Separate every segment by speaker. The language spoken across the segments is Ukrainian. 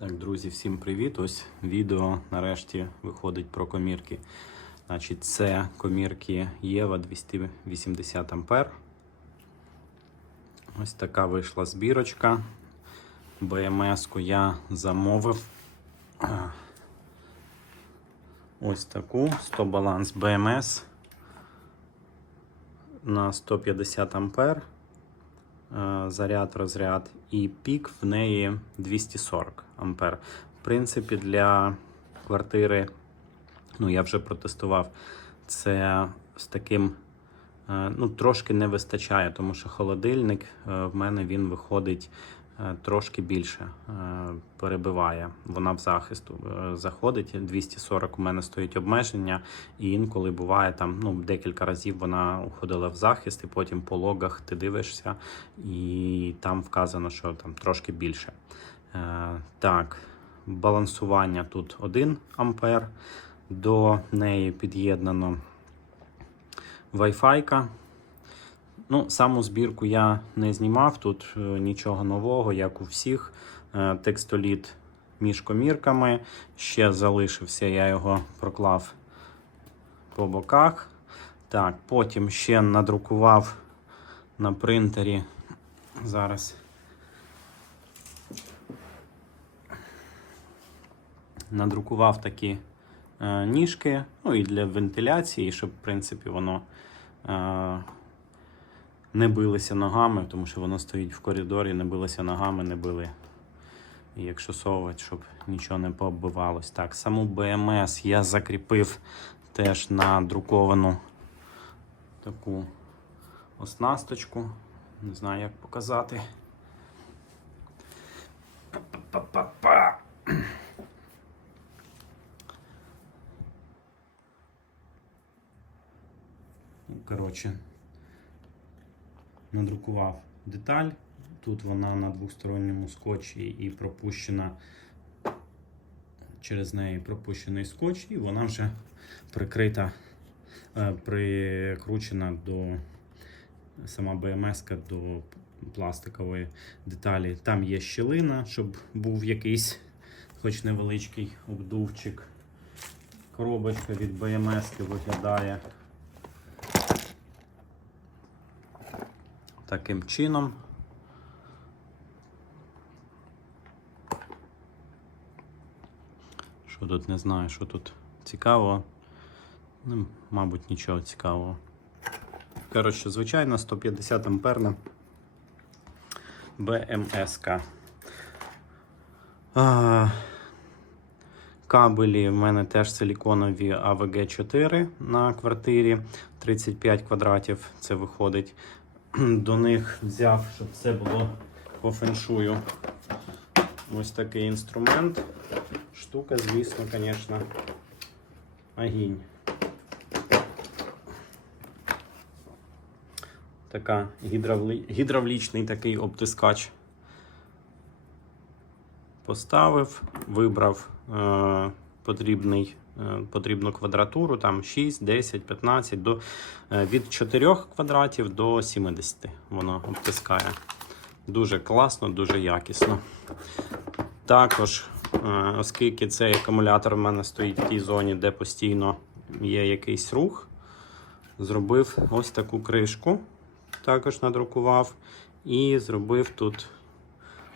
Speaker 1: Так, друзі, всім привіт! Ось відео нарешті виходить про комірки. Значить, це комірки Єва 280 ампер. Ось така вийшла збірочка. БМС-ку я замовив. Ось таку 100 баланс БМС на 150 ампер. Е, заряд, розряд, і пік в неї 240 ампер. В принципі, для квартири, ну я вже протестував, це з таким е, ну, трошки не вистачає, тому що холодильник е, в мене він виходить трошки більше, е, перебиває. Вона в захисту е, заходить. 240 у мене стоїть обмеження, і інколи буває там ну, декілька разів вона уходила в захист, і потім по логах ти дивишся, і там вказано, що там трошки більше. Е, так, балансування тут 1 ампер. До неї під'єднано Wi-Fi. Ну, саму збірку я не знімав, тут е, нічого нового, як у всіх. Е, Текстоліт між комірками. Ще залишився, я його проклав по боках. Так, потім ще надрукував на принтері. Зараз. Надрукував такі е, ніжки, ну і для вентиляції, щоб, в принципі, воно не билися ногами, тому що воно стоїть в коридорі, не билося ногами, не били. І якщо совувати, щоб нічого не пооббивалось. Так, саму БМС я закріпив теж на друковану таку оснасточку. Не знаю, як показати. Па-па-па-па. Коротше, надрукував деталь. Тут вона на двосторонньому скотчі і пропущена через неї пропущений скотч, і вона вже прикрита, е, прикручена до сама БМС до пластикової деталі. Там є щілина, щоб був якийсь, хоч невеличкий обдувчик. Коробочка від БМС виглядає таким чином. Що тут не знаю, що тут цікаво. Ну, мабуть, нічого цікавого. Коротше, звичайно, 150 амперна БМС. А, кабелі в мене теж силіконові AVG4 на квартирі 35 квадратів. Це виходить. До них взяв, щоб все було по феншую. Ось такий інструмент. Штука, звісно, звісно, агінь. Така гідравлі... гідравлічний такий обтискач. Поставив, вибрав е, потрібний, потрібну квадратуру, там 6, 10, 15, до, е, від 4 квадратів до 70 воно обтискає. Дуже класно, дуже якісно. Також, е, оскільки цей акумулятор в мене стоїть в тій зоні, де постійно є якийсь рух, зробив ось таку кришку, також надрукував, і зробив тут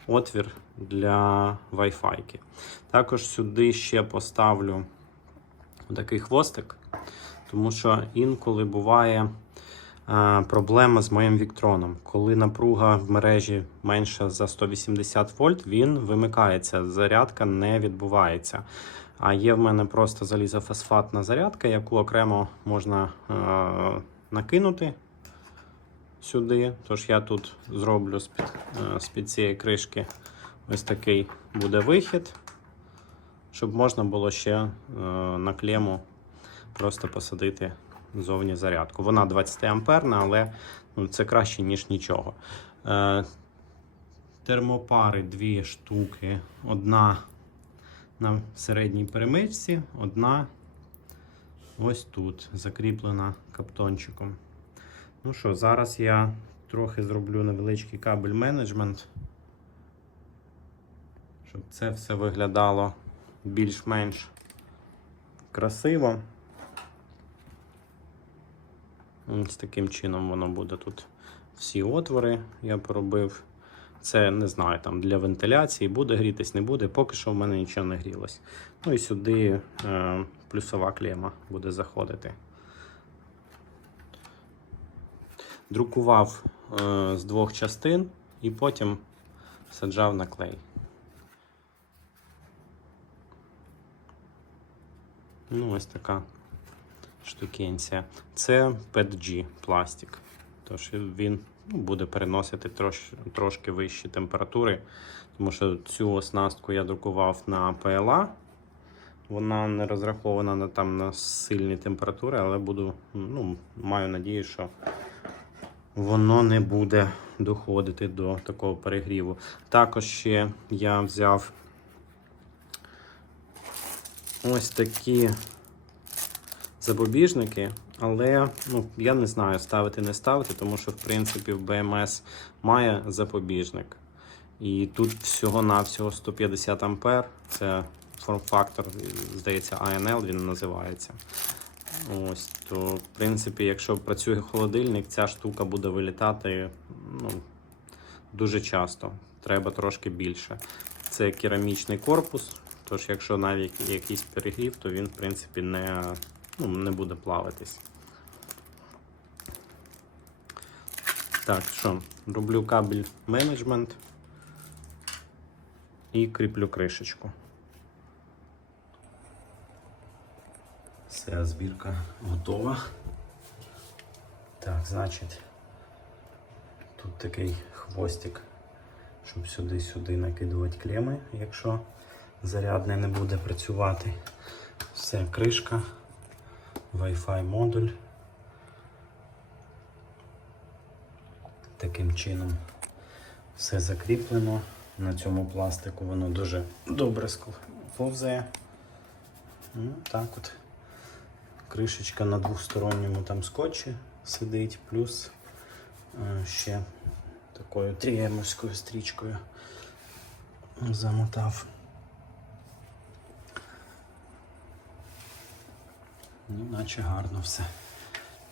Speaker 1: отвір для Wi-Fi. Також сюди ще поставлю такий хвостик, тому що інколи буває е, проблема з моїм віктроном. Коли напруга в мережі менша за 180 вольт, він вимикається, зарядка не відбувається. А є в мене просто залізофосфатна зарядка, яку окремо можна е, накинути сюди. Тож я тут зроблю з-під, е, з-під цієї кришки ось такий буде вихід, щоб можна було ще е, на клему просто посадити зовні зарядку. Вона 20 амперна, але ну, це краще, ніж нічого. Е, термопари дві штуки. Одна на середній перемичці, одна ось тут, закріплена каптончиком. Ну що, зараз я трохи зроблю невеличкий кабель менеджмент, щоб це все виглядало більш-менш красиво. Ось таким чином воно буде тут. Всі отвори я поробив. Це не знаю, там для вентиляції буде грітись, не буде. Поки що в мене нічого не грілось. Ну і сюди е, плюсова клема буде заходити. Друкував е, з двох частин і потім саджав на клей. Ну, ось така штукенція. Це PETG пластик. Тож він ну, буде переносити трош, трошки вищі температури, тому що цю оснастку я друкував на PLA. Вона не розрахована на, там, на сильні температури, але буду, ну, маю надію, що воно не буде доходити до такого перегріву. Також ще я взяв ось такі запобіжники, але ну, я не знаю, ставити не ставити, тому що в принципі в BMS має запобіжник. І тут всього-навсього 150 ампер. Це форм-фактор, здається, ANL він називається. Ось, то, в принципі, якщо працює холодильник, ця штука буде вилітати ну, дуже часто. Треба трошки більше. Це керамічний корпус, тож якщо навіть якийсь перегрів, то він, в принципі, не, ну, не буде плавитись. Так, що, роблю кабель менеджмент і кріплю кришечку. Все, збірка готова. Так, значить, тут такий хвостик, щоб сюди-сюди накидувати клеми, якщо зарядне не буде працювати. Все, кришка, Wi-Fi модуль. Таким чином все закріплено. На цьому пластику воно дуже добре повзає. Ну, так от. Кришечка на двосторонньому там скотчі сидить, плюс е, ще такою тріємовською стрічкою замотав. Ну, наче гарно все.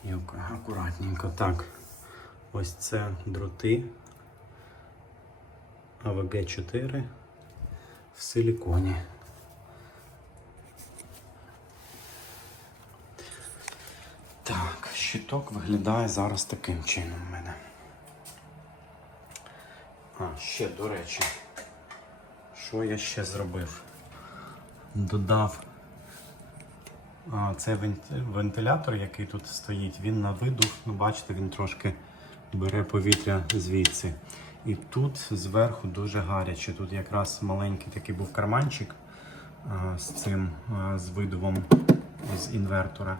Speaker 1: І акуратненько. Так, ось це дроти АВГ-4 в силіконі. Так, щиток виглядає зараз таким чином в мене. А, ще, до речі, що я ще зробив? Додав а, цей вентилятор, який тут стоїть, він на видух, ну бачите, він трошки бере повітря звідси. І тут зверху дуже гаряче. Тут якраз маленький такий був карманчик з цим з видувом з інвертора.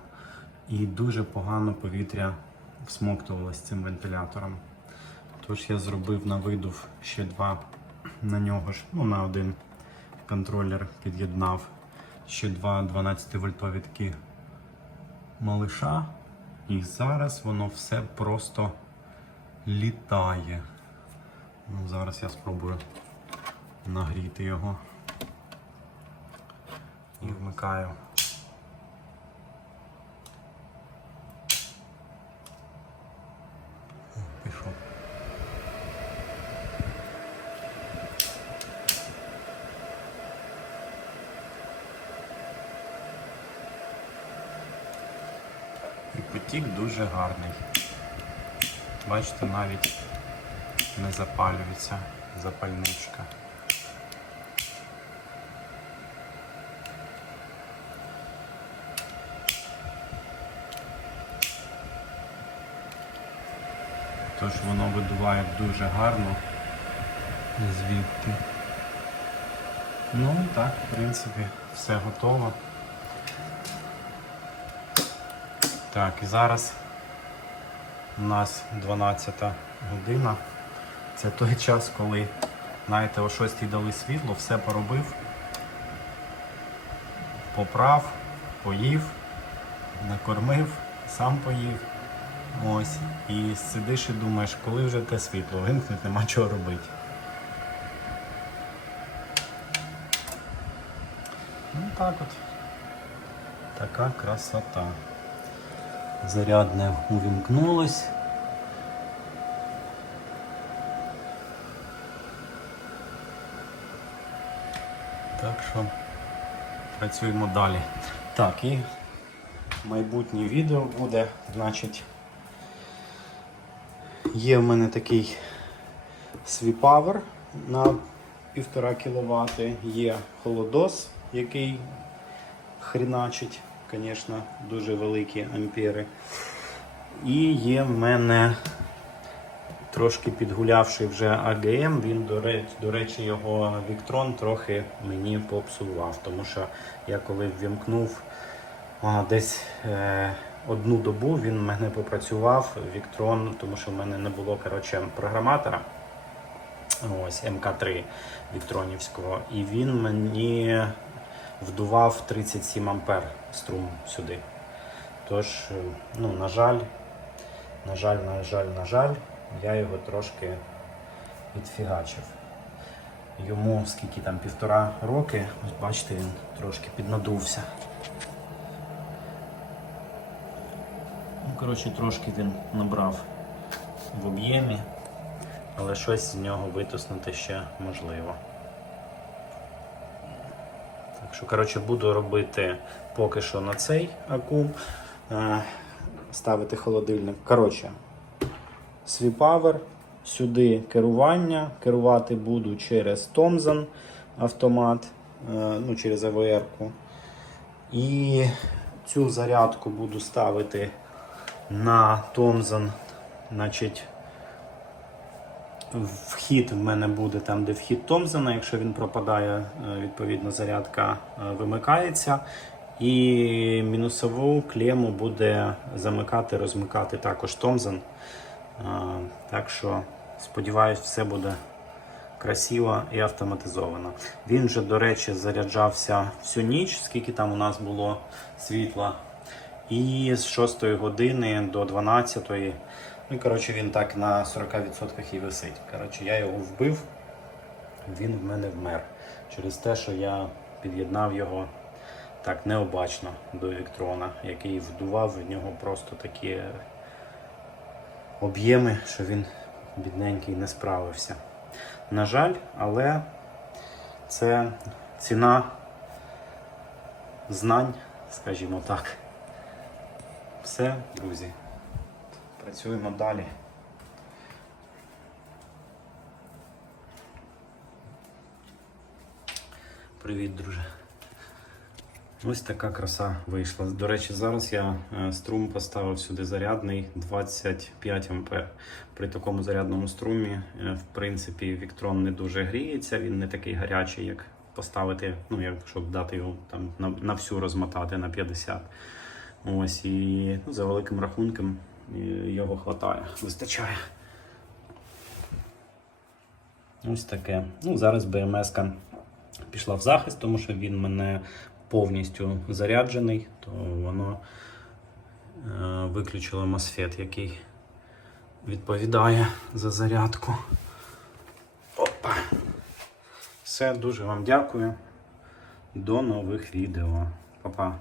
Speaker 1: І дуже погано повітря всмоктувалося цим вентилятором. Тож я зробив на видув ще два на нього ж, ну на один контролер під'єднав ще два 12 вольтові такі малиша. І зараз воно все просто літає. Ну, зараз я спробую нагріти його і вмикаю. О, Пішов. І потік дуже гарний. Бачите, навіть не запалюється запальничка. Тож воно видуває дуже гарно звідти. Ну так, в принципі, все готово. Так, і зараз у нас 12 година. Це той час, коли, знаєте, о 6 дали світло, все поробив, поправ, поїв, накормив, сам поїв. Ось. І сидиш і думаєш, коли вже те світло вимкнуть, нема чого робити. Ну так от. Така красота. Зарядне увімкнулось. Так що працюємо далі. Так, і майбутнє відео буде, значить, є в мене такий свіпавер на 1,5 кВт, є холодос, який хріначить, звісно, дуже великі ампери. І є в мене трошки підгулявший вже АГМ, він, до речі, його Віктрон трохи мені попсував, тому що я коли ввімкнув десь е, одну добу, він в мене попрацював Віктрон, тому що в мене не було коротше, програматора. Ось МК3 Віктронівського, і він мені вдував 37 ампер струм сюди. Тож, е, ну, на жаль, на жаль, на жаль, на жаль, я його трошки відфігачив. Йому скільки там півтора роки, ось бачите, він трошки піднадувся. Ну, коротше, трошки він набрав в об'ємі, але щось з нього витиснути ще можливо. Що, коротше, буду робити поки що на цей акум. е, Ставити холодильник. Коротше, свіпавер, сюди керування. Керувати буду через Thomson автомат, е, ну, через АВР-ку. І цю зарядку буду ставити на Thomson. Значить, Вхід в мене буде там, де вхід Томзена. Якщо він пропадає, е, відповідно зарядка е, вимикається. І мінусову клему буде замикати, розмикати також Томзен. Е, Так що сподіваюсь, все буде красиво і автоматизовано. Він же, до речі, заряджався всю ніч, скільки там у нас було світла. І з 6 години до 12. Ну, коротше, він так на 40% і висить. Коротше, я його вбив, він в мене вмер. Через те, що я під'єднав його так необачно до Віктрона, який вдував в нього просто такі об'єми, що він бідненький не справився. На жаль, але це ціна знань, скажімо так. Все, друзі. Працюємо далі. Привіт, друже. Ось така краса вийшла. До речі, зараз я е, струм поставив сюди зарядний 25 А. При такому зарядному струмі, е, в принципі, Віктрон не дуже гріється, він не такий гарячий, як поставити, ну, як, щоб дати його там на, на всю розмотати на 50. Ось і ну, за великим рахунком його хватає, вистачає. Ось таке. Ну, зараз БМС пішла в захист, тому що він мене повністю заряджений, то воно е, виключило MOSFET, який відповідає за зарядку. Опа. Все, дуже вам дякую. До нових відео. Па-па.